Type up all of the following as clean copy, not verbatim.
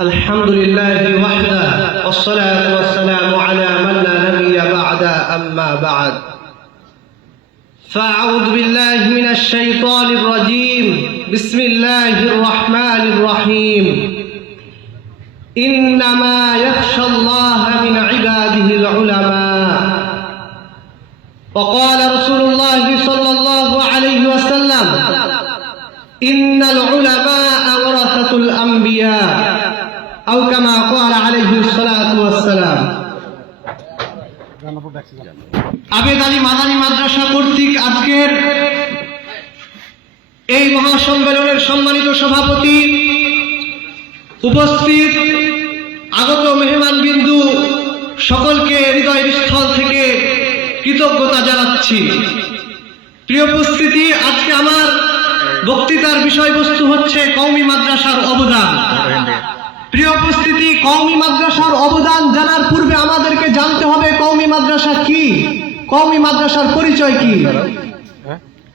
الحمد لله وحده والصلاة والسلام على من لا نبي بعد أما بعد فأعوذ بالله من الشيطان الرجيم بسم الله الرحمن الرحيم إنما يخشى الله من عباده العلماء وقال رسول الله صلى الله عليه وسلم إن العلماء ورثة الأنبياء أو كما قال عليه الصلاة والسلام আবেদ আলী মাদানী মাদ্রাসা কর্তৃক আজকের এই মহাসম্মেলনের সম্মানিত সভাপতি, উপস্থিত আগত মেহমানবিন্দু সকলকে হৃদয়ের স্থল থেকে কৃতজ্ঞতা জানাচ্ছি। প্রিয় উপস্থিতি, আজকে আমার বক্তৃতার বিষয়বস্তু হচ্ছে কওমি মাদ্রাসার অবদান। প্রিয় উপস্থিতি, কওমি মাদ্রাসার অবদান জানার পূর্বে আমাদেরকে জানতে হবে কওমি মাদ্রাসা কি, কওমি মাদ্রাসার পরিচয় কি।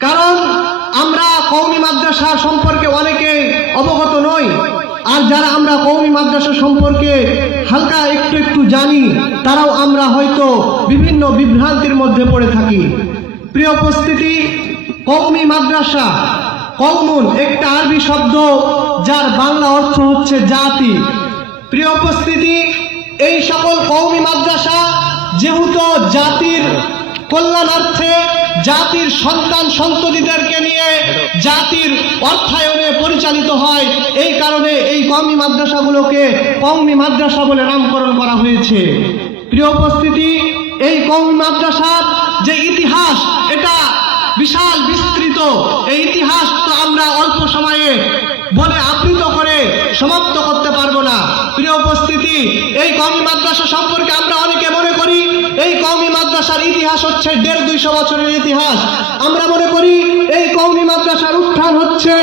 কারণ আমরা কওমি মাদ্রাসা সম্পর্কে অনেকে অবগত নই, আর যারা আমরা কওমি মাদ্রাসা সম্পর্কে হালকা একটু একটু জানি তারাও আমরা হয়তো বিভিন্ন বিভ্রান্তির মধ্যে পড়ে থাকি। প্রিয় উপস্থিতি, কওমি মাদ্রাসা, কওমুন একটা আরবি শব্দ যার বাংলা অর্থ হচ্ছে জাতি। প্রিয় উপস্থিতি, এই সকল কওমি মাদ্রাসা যেহেতু জাতির কল্যাণার্থে, জাতির সন্তান সন্ততিদেরকে নিয়ে জাতির অর্থায়নে পরিচালিত হয়, এই কারণে এই কওমি মাদ্রাসাগুলোকে কওমি মাদ্রাসা বলে নামকরণ করা হয়েছে। প্রিয় উপস্থিতি, এই কওমি মাদ্রাসার যে ইতিহাস এটা বিশাল বিস্তৃত। এই ইতিহাস তো আমরা অল্প সময়ে বলে আবৃত করে সমাপ্ত করতে পারবো না। প্রিয় উপস্থিতি, এই কওমি মাদ্রাসা সম্পর্কে আমরা অনেকে মনে করি এই কওমি মাদ্রাসার ইতিহাস হচ্ছে 150-200 বছরের ইতিহাস। আমরা মনে করি এই কওমি মাদ্রাসার উত্থান হচ্ছে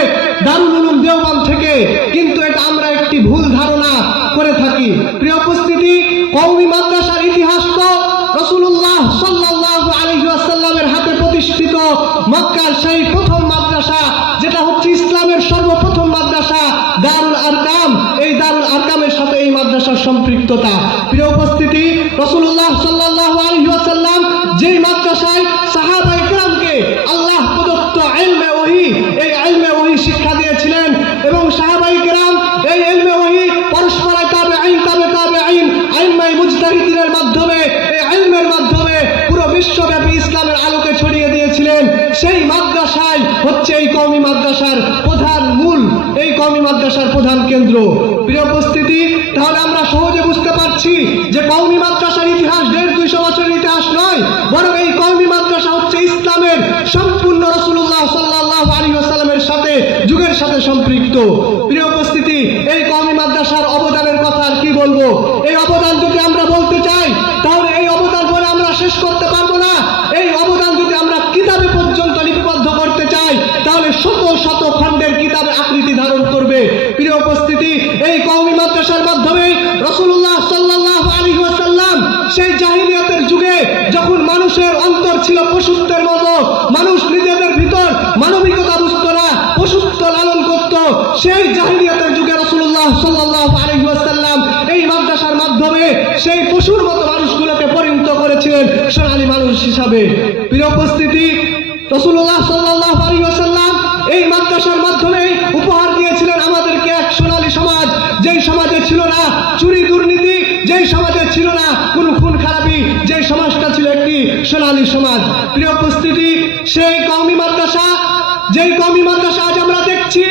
দারুল উলুম দেওবন্দ থেকে, কিন্তু এটা আমরা একটি ভুল ধারণা করে থাকি। প্রিয় উপস্থিতি, কওমি মাদ্রাসার ইতিহাস তো রাসূলুল্লাহ সাল্লাল্লাহু আলাইহি ওয়াসাল্লামের হাতে প্রতিষ্ঠিত মক্কার সেই প্রথম মাদ্রাসা, যেটা হচ্ছে ইসলামের সর্বপ্রথম মাদ্রাসা দারুল আরকাম। এই দারুল আরকামের সাথে এই মাদ্রাসার সম্পৃক্ততা। প্রিয় উপস্থিতি, রাসূলুল্লাহ সাল্লাল্লাহু আলাইহি ওয়াসাল্লাম যেই মাদ্রাসায় সাহাবায়ে কেরামকে আল্লাহ প্রদত্ত ইলমে ওহী, এই ইলমে ওহী শিক্ষা দিয়েছিলেন, এবং সাহাবায়ে কেরাম এই ইলমে ওহী পরস্পর তাবেঈন, তাবেঈন, আইম্মায়ে মুজতাহিদিনের মাধ্যমে, এই ইলমের মাধ্যমে পুরো বিশ্বব্যাপী ইসলামের আলোকে ছড়িয়ে দিয়েছিলেন। সেই মাদ্রাসায় হচ্ছে এই কওমি মাদ্রাসার প্রধান মূল, এই কওমি মাদ্রাসার প্রধান কেন্দ্র। প্রিয় উপস্থিতি, তাহলে আমরা সহজে বুঝতে পারছি যে কওমি মাদ্রাসার ইতিহাস 150-200 বছরের ইতিহাস নয়, বরং এই কওমি মাদ্রাসা হচ্ছে ইসলামের সম্পূর্ণ রাসূলুল্লাহ সাল্লাল্লাহু আলাইহি ওয়াসাল্লামের সাথে, যুগের সাথে সম্পৃক্ত। প্রিয় উপস্থিতি, এই কওমি মাদ্রাসার অবদানের কথা আর কি বলবো। এই অবদান যদি আমরা বলতে চাই তাহলে এই অবদান বলে আমরা শেষ করতে পারবো না। এই অবদান যদি আমরা কিতাবে পর্যন্ত লিপিবদ্ধ করতে চাই তাহলে শত শত খণ্ডের কিতাবে আকৃতি ধারণ করবে। প্রিয় উপস্থিতি, এই কওমি মাদ্রাসার মাধ্যমে রাসূলুল্লাহ সাল্লাল্লাহু আলাইহি ওয়াসাল্লাম সেই জাহিলিয়াতের যুগে যখন মানুষের অন্তর ছিল পশুত্বের মতো, মানুষ নিজেদের ভিতর মানবিকতা বুঝত না, পশুত্ব লালন করত, সেই জাহিলিয়াতের যুগে রাসূলুল্লাহ সাল্লাল্লাহু আলাইহি ওয়াসাল্লাম এই মাদ্রাসার মাধ্যমে সেই পশুর মতো মানুষগুলোকে পরিণত করেছিলেন সোনালী মানুষ হিসাবে। প্রিয় উপস্থিতি, রাসূলুল্লাহ সাল্লাল্লাহু আলাইহি ওয়াসাল্লাম এই মাদ্রাসার মাধ্যমে উপহার দিয়েছিলেন আমাদেরকে এক সোনালী সমাজ, যেই সমাজে ছিল না চুরি দুর্নীতি, যেই সমাজে ছিল না কোনো খুন খারাপি, যেই সমাজটা ছিল একটি সোনালী সমাজ। প্রিয় উপস্থিতি, সেই কওমি মাদ্রাসা, যেই কওমি মাদ্রাসা আজ আমরা দেখছি,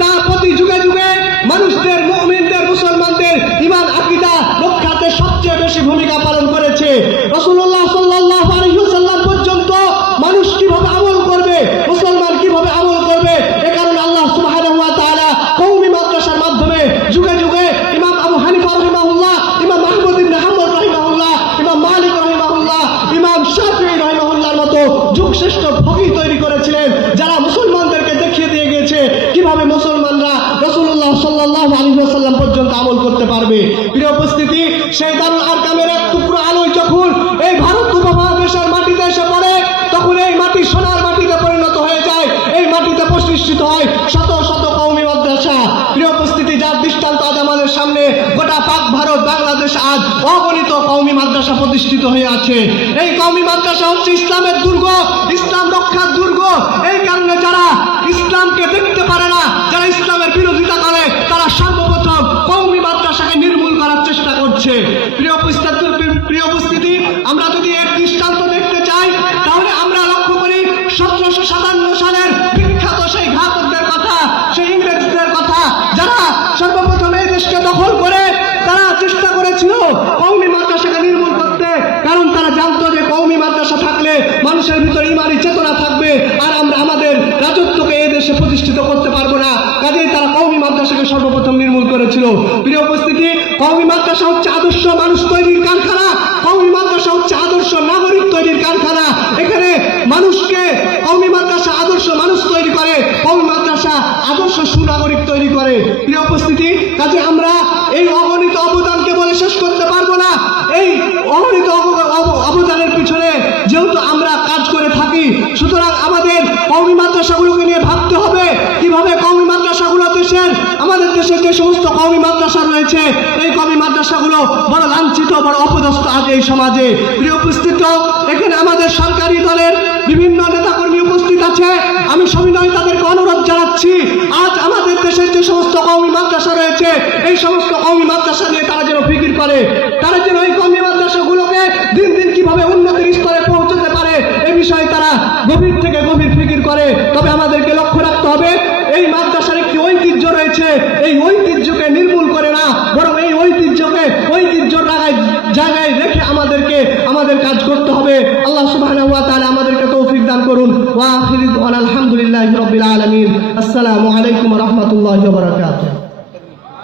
তা প্রতি যুগে যুগে মানুষদের, মুমিনদের, মুসলমানদের ঈমান আকীদা রক্ষাতে সবচেয়ে বেশি ভূমিকা পালন করেছে। রাসূলুল্লাহ সাল্লাল্লাহু আলাইহি ওয়াসাল্লাম পর্যন্ত মানুষ কিভাবে আমল করবে, মুসলমান কিভাবে আমল করবে, এ কারণে আল্লাহ সুবহানাহু ওয়া তাআলা কওমি মাদ্রাসার মাধ্যমে যুগে যুগে ইমাম আবু হানিফা রাহিমাহুল্লাহ, ইমাম আহমদ ইবনে হাম্বল রাহিমাহুল্লাহ, ইমাম মালিক রাহিমাহুল্লাহ, ইমাম শাফিঈ রাহিমাহুল্লাহর মতো যুগশ্রেষ্ঠ ফকিহ তৈরি করেছিলেন, যারা মুসলমানদেরকে দেখিয়ে দিয়ে গেছে কিভাবে মুসলমানরা রাসূলুল্লাহ সাল্লাল্লাহু আলাইহি ওয়াসাল্লাম পর্যন্ত আমল করতে পারবে। প্রিয় উপস্থিতি, সেই দারুল আরকামের এক টুকরো আলোয় যখন এই ভারত উপমহাদেশের মাটিতে এসে পড়ে, তখন এই মাটি সোনার মাটিতে পরিণত হয়ে যায়, এই মাটিতে প্রতিষ্ঠিত হয় শত শত মাদ্রাসা প্রতিষ্ঠিত হয়ে আছে। এই কওমি মাদ্রাসা হচ্ছে ইসলামের দুর্গ, ইসলাম রক্ষার দুর্গ। এই কারণে যারা ইসলামকে দেখতে পারে না, যারা ইসলামের বিরোধিতা করে, তারা সর্বপ্রথম কওমি মাদ্রাসাকে নির্মূল করার চেষ্টা করছে। প্রিয় উপস্থিতি, আমরা যদি এর দৃষ্টান্ত দেখতে চাই তাহলে আমরা লক্ষ্য করি 1757 সালের বিখ্যাত সেই ঘাতকদের কথা, সেই ইংরেজদের কথা, যারা সর্বপ্রথম এই দেশকে দখল করে তারা চেষ্টা করেছিল কওমি মাদ্রাসাকে নির্মূল করতে। কারণ তারা জানতো যে কওমি মাদ্রাসা থাকলে মানুষের ভিতরে ইমানি চেতনা থাকবে, আর আমরা আমাদের রাজত্বকে এই দেশে প্রতিষ্ঠিত করতে পারবো না। কাজেই তারা কওমি মাদ্রাসাকে সর্বপ্রথম নির্মূল করেছিল। প্রিয় উপস্থিতি, কওমি মাদ্রাসা হচ্ছে আদর্শ মানুষ তৈরির কারখানা। কওমি মাদ্রাসা হচ্ছে আদর্শ নাগরিক তৈরির কারখানা। এখানে মানুষকে কওমি মাদ্রাসা আদর্শ মানুষ তৈরি করে, কওমি মাদ্রাসা আদর্শ সুনাগরিক তৈরি করে। প্রিয় উপস্থিতি, কাজে আমরা এই অগণিত অবদানকে বলে শেষ করতে পারবো না। এই অগণিত অবদানের পিছনে যেহেতু আমরা কাজ করে থাকি, সুতরাং আমাদের কওমি মাদ্রাসাগুলোকে নিয়ে ভাবতে হবে কিভাবে কওমি মাদ্রাসাগুলো আমাদের দেশের যে সমস্ত কওমি মাদ্রাসা রয়েছে, এই কওমি মাদ্রাসাগুলো বড় লাঞ্ছিত, বড় অপদস্থ আজ এই সমাজে। প্রিয় উপস্থিত, এখানে আমাদের সরকারি দলের বিভিন্ন নেতাকর্মী উপস্থিত আছে। আমি সবিনয় তাদেরকে অনুরোধ জানাচ্ছি, আজ আমাদের দেশের যে সমস্ত কওমি মাদ্রাসা রয়েছে, এই সমস্ত কওমি মাদ্রাসা নিয়ে তারা যেন ফিকির করে, তারা যেন এই কওমি মাদ্রাসাগুলোকে দিন দিন কিভাবে উন্নতির স্তরে পৌঁছতে পারে এই বিষয়ে তারা গভীর থেকে গভীর ফিকির করে। তবে আমাদেরকে লক্ষ্য রাখতে হবে, এই মাদ্রাসার একটি ঐতিহ্য রয়েছে, এই ঐতিহ্যকে নির্মূল করে না, বরং এই ঐতিহ্যকে ঐতিহ্যর জায়গায় রেখে আমাদের কাজ করতে হবে। আল্লাহ সুবহানাহু ওয়া তাআলা আমাদেরকে তৌফিক দান করুন। ওয়া আখিরু দাওয়ানা আলহামদুলিল্লাহি রাব্বিল আলামিন। আসসালামু আলাইকুম ওয়া রাহমাতুল্লাহি ওয়া বারাকাতুহু।